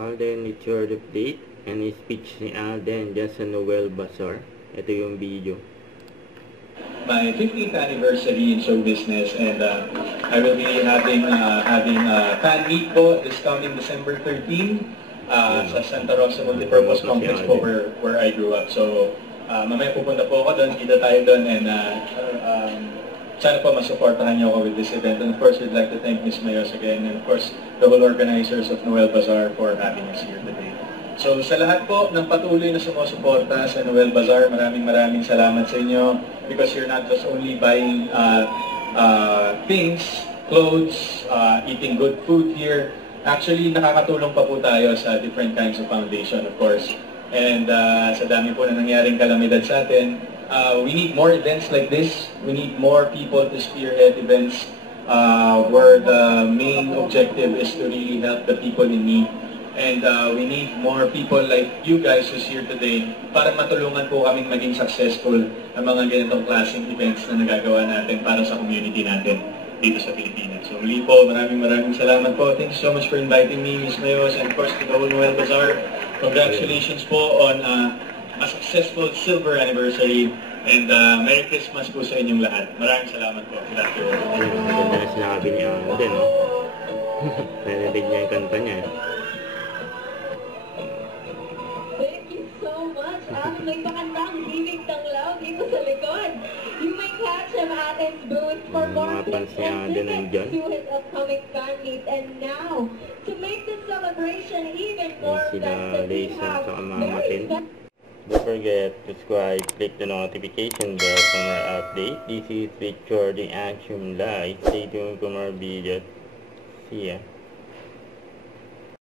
Alden, it's your update and speech ni Alden dyan sa Noel Bazaar. Ito yung video. My 15th anniversary in show business, and I will be having fan meet po this coming December 13 sa Santa Rosa Multipurpose Complex po where I grew up. So mamaya pupunta po ako doon, kita tayo doon, and sana po masuportahan niyo ako with this event. And of course, we'd like to thank Ms. Mayos again, and of course, the whole organizers of Noel Bazaar for having us here today. So sa lahat po ng patuloy na sumusuporta sa Noel Bazaar, maraming salamat sa inyo, because you're not just only buying things, clothes, eating good food here. Actually, nakakatulong pa po tayo sa different kinds of foundation, of course. And sa dami po na nangyaring kalamidad sa atin, we need more events like this. We need more people to spearhead events where the main objective is to really help the people in need. And we need more people like you guys who's here today para matulungan po kaming maging successful ang mga ganitong klaseng events na nagagawa natin para sa community natin dito sa Pilipinas. So muli po, maraming salamat po. Thanks so much for inviting me, Ms. Mayos, and of course the whole Noel Bazaar. Congratulations po on a successful silver anniversary, and Merry Christmas po sa inyong lahat. Maraming salamat po. Ganda na sinabi niya Alden, no? Narinig niya yung kanta niya. Thank you so much. May pakandang Bibig Tanglaw dito sa likod. You may catch him at his booth for more tips and tickets to his upcoming fan meet. And now, to make this celebration even more festive, we have very special. Don't forget to subscribe, click the notification bell for more updates. This is Victor the Action Live. Stay tuned for more videos. See ya.